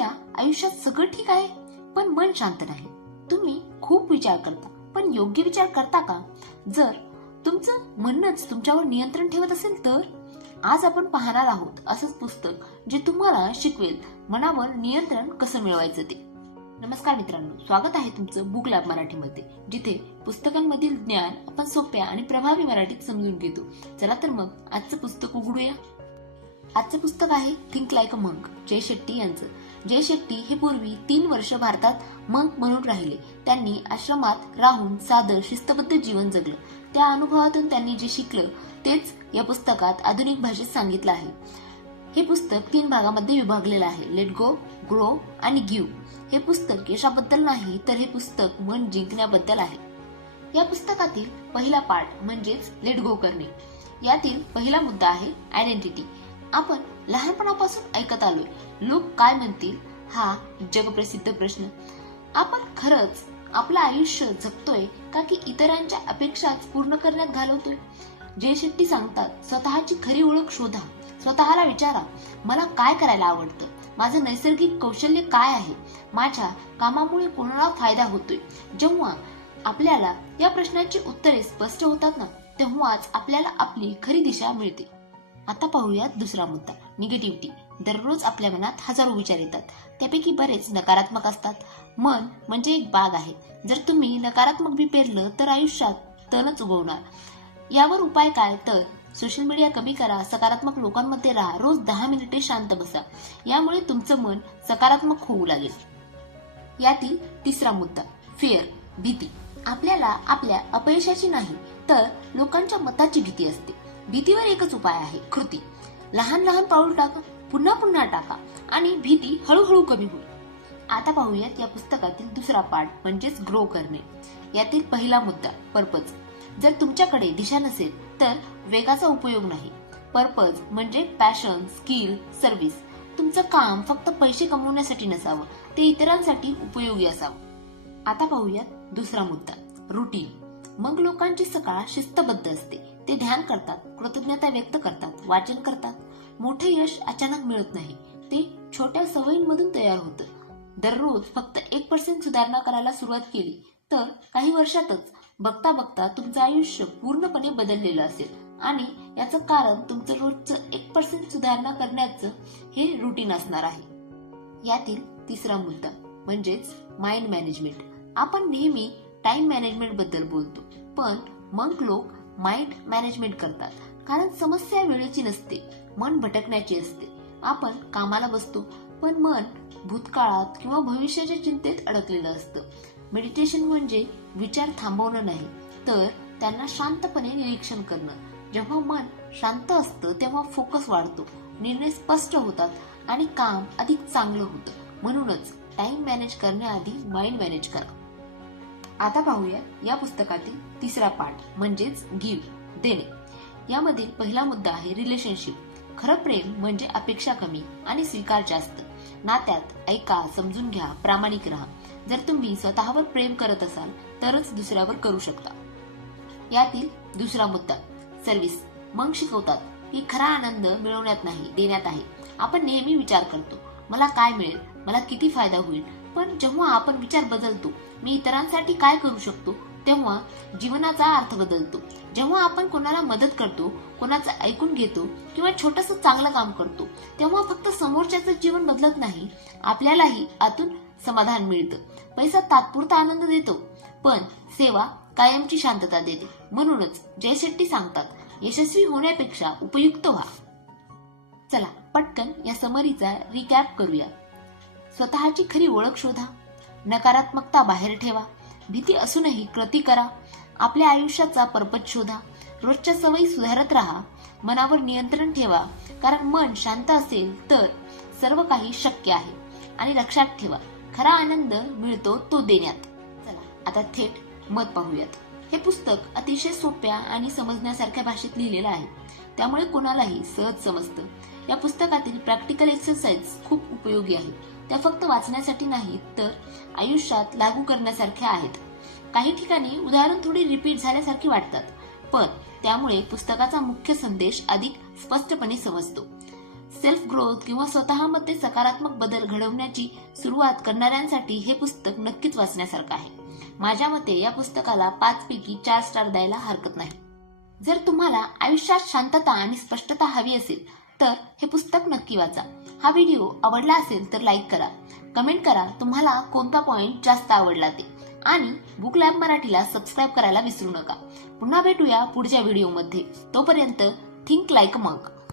तुमच्या आयुष्यात सगळं ठीक आहे पण मन शांत नाही. तुम्ही खूप विचार करता पण योग्य विचार करता का? जर तुमचं म्हणणंच तुमच्यावर नियंत्रण ठेवत असेल तर आज आपण पाहणार आहोत असंच पुस्तक जे तुम्हाला शिकवेल मनावर नियंत्रण कसं मिळवायचं ते. नमस्कार मित्रांनो, स्वागत आहे तुमचं बुक लॅब मराठीमध्ये, जिथे पुस्तकांमधील ज्ञान आपण सोप्या आणि प्रभावी मराठीत समजून घेतो. चला तर मग आजचं पुस्तक उघडूया. आजचं पुस्तक आहे थिंक लाईक अ मंक, जय शेट्टी यांचं. जय शेट्टी हे पूर्वी 3 वर्ष भारतात मंक म्हणून राहिले. त्यांनी आश्रमात राहून साधं शिस्तबद्ध जीवन जगलं. त्या अनुभवातून त्यांनी जे शिकलं तेच या पुस्तकात आधुनिक भाषेत सांगितलं आहे. हे पुस्तक 3 भागामध्ये विभागलेलं आहे, लेट गो, ग्रो आणि गिव्ह. हे पुस्तक यशाबद्दल नाही तर हे पुस्तक मन जिंकण्याबद्दल आहे. या पुस्तकातील पहिला पार्ट म्हणजेच लेट गो करणे. यातील पहिला मुद्दा आहे आयडेंटिटी. आपण लहानपणापासून ऐकत आलोय, लोक काय म्हणतील हा जगप्रसिद्ध प्रश्न. आपण खरंच आपलं आयुष्य जगतोय का की इतरांच्या अपेक्षाच पूर्ण करण्यात घालवतोय? जय शेट्टी सांगतात, स्वतःची खरी ओळख शोधा. स्वतःला विचारा, मला काय करायला आवडतं, माझं नैसर्गिक कौशल्य काय आहे, माझ्या कामामुळे कोणाला फायदा होतोय. जेव्हा आपल्याला या प्रश्नांची उत्तरे स्पष्ट होतात ना, तेव्हाच आपल्याला आपली खरी दिशा मिळते. आता पाहूयात दुसरा मुद्दा, निगेटिव्हिटी. दररोज आपल्या मनात हजारो विचार येतात, त्यापैकी बरेच नकारात्मक असतात. मन म्हणजे एक बाग आहे, जर तुम्ही नकारात्मक बी पेरलं तर आयुष्यात तणच उगवणार. यावर उपाय काय तर सोशल मीडिया कमी करा, सकारात्मक लोकांमध्ये राहा, रोज 10 मिनिटे शांत बसा. यामुळे तुमचं मन सकारात्मक होऊ लागेल. यातील तिसरा मुद्दा, फिअर, भीती. आपल्याला आपल्या अपयशाची नाही तर लोकांच्या मताची भीती असते. भीतीवर एकच उपाय आहे, कृती. लहान लहान पाऊल टाका, पुन्हा पुन्हा टाका आणि भीती हळूहळू कमी होईल. आता पाहूयात या पुस्तकातील दुसरा पार्ट म्हणजेच ग्रो करणे. यातील पहिला मुद्दा, पर्पज. जर तुमच्याकडे दिशा नसेल तर वेगाचा उपयोग नाही. पर्पज म्हणजे पॅशन, स्किल, सर्व्हिस. तुमचं काम फक्त पैसे कमवण्यासाठी नसावं, ते इतरांसाठी उपयोगी असावं. आता पाहूयात दुसरा मुद्दा, रुटीन. मग लोकांची सकाळ शिस्तबद्ध असते. ते ध्यान करतात, कृतज्ञता व्यक्त करतात, वाचन करतात. मोठे यश अचानक मिळत नाही, ते छोट्या सवयींमधून तयार होतं. दररोज फक्त 1% सुधारणा करायला सुरुवात केली तर काही वर्षातच बघता बघता तुमचं आयुष्य पूर्णपणे बदललेलं असेल. आणि याचं कारण तुमचं रोजचं 1% सुधारणा करण्याचं हे रुटीन असणार आहे. यातील तिसरा मुद्दा म्हणजेच माइंड मॅनेजमेंट. आपण नेहमी टाइम मॅनेजमेंट बद्दल बोलतो, पण मग लोक माइंड मॅनेजमेंट करतात, कारण समस्या वेळेची नसते, मन भटकण्याची असते. आपण कामाला बसतो पण मन भूतकाळात किंवा भविष्याच्या चिंतेत अडकलेलं असतं. मेडिटेशन म्हणजे विचार थांबवणं नाही तर त्यांना शांतपणे निरीक्षण करणं. जेव्हा मन शांत असतं तेव्हा फोकस वाढतो, निर्णय स्पष्ट होतात आणि काम अधिक चांगलं होतं. म्हणूनच टाइम मॅनेज करण्याआधी माइंड मॅनेज करा. आता पाहूया या पुस्तकातील तिसरा पार्ट म्हणजेच गिव्ह, देणे. यामधील पहिला मुद्दा आहे रिलेशनशिप. खरं प्रेम म्हणजे अपेक्षा कमी आणि स्वीकार जास्त. नात्यात ऐका, समजून घ्या, प्रामाणिक राहा. जर तुम्ही स्वतःवर प्रेम करत असाल तरच दुसऱ्यावर करू शकता. यातील दुसरा मुद्दा, सर्व्हिस. मग शिकवतात की खरा आनंद मिळवण्यात नाही, देण्यात आहे. आपण नेहमी विचार करतो, मला काय मिळेल, मला किती फायदा होईल. पण जेव्हा आपण विचार बदलतो, मी इतरांसाठी काय करू शकतो, तेव्हा जीवनाचा अर्थ बदलतो. जेव्हा आपण कोणाला मदत करतो, कोणाचं ऐकून घेतो किंवा छोटंसं चांगलं काम करतो, तेव्हा फक्त समोरच्याचं जीवन बदलत नाही, आपल्यालाही आतून समाधान मिळतं. पैसा तात्पुरता आनंद देतो पण सेवा कायमची शांतता देते. म्हणूनच जय शेट्टी सांगतात, यशस्वी होण्यापेक्षा उपयुक्त व्हा. चला पटकन या समरीचा रिकॅप करूया. स्वतःची खरी ओळख शोधा, नकारात्मकता बाहेर ठेवा, भीती असूनही कृती करा, आपल्या आयुष्याचा पर्पज शोधा, रोजच्या सवयी सुधारत राहा, मनावर नियंत्रण ठेवा, कारण मन शांत असेल तर सर्व काही शक्य आहे. आणि लक्षात ठेवा, खरा आनंद मिळतो तो देण्यात. चला आता थेट मत पाहूयात. हे पुस्तक अतिशय सोप्या आणि समजण्यासारख्या भाषेत लिहिलेलं आहे, त्यामुळे कोणालाही सहज समजतं. या पुस्तकातील प्रॅक्टिकल एक्सरसाइज खूप उपयोगी आहेत. त्या फक्त वाचण्यासाठी नाहीत तर आयुष्यात लागू करण्यासारख्या आहेत. काही ठिकाणी उदाहरण थोडी रिपीट झाल्यासारखी वाटतात, पण त्यामुळे पुस्तकाचा मुख्य संदेश अधिक स्पष्टपणे समजतो. सेल्फ ग्रोथ किंवा स्वतःमध्ये सकारात्मक बदल घडवण्याची सुरुवात करणाऱ्यांसाठी हे पुस्तक नक्कीच वाचण्यासारखं आहे. माझ्या मते या पुस्तकाला 5 पैकी 4 स्टार द्यायला हरकत नाही. जर तुम्हाला आयुष्यात शांतता आणि स्पष्टता हवी असेल तर हे पुस्तक नक्की वाचा. हा व्हिडिओ आवडला असेल तर लाईक करा, कमेंट करा तुम्हाला कोणता पॉइंट जास्त आवडला ते, आणि बुक लॅब मराठीला सबस्क्राईब करायला विसरू नका. पुन्हा भेटूया पुढच्या व्हिडिओमध्ये. तोपर्यंत थिंक लाईक अ मग.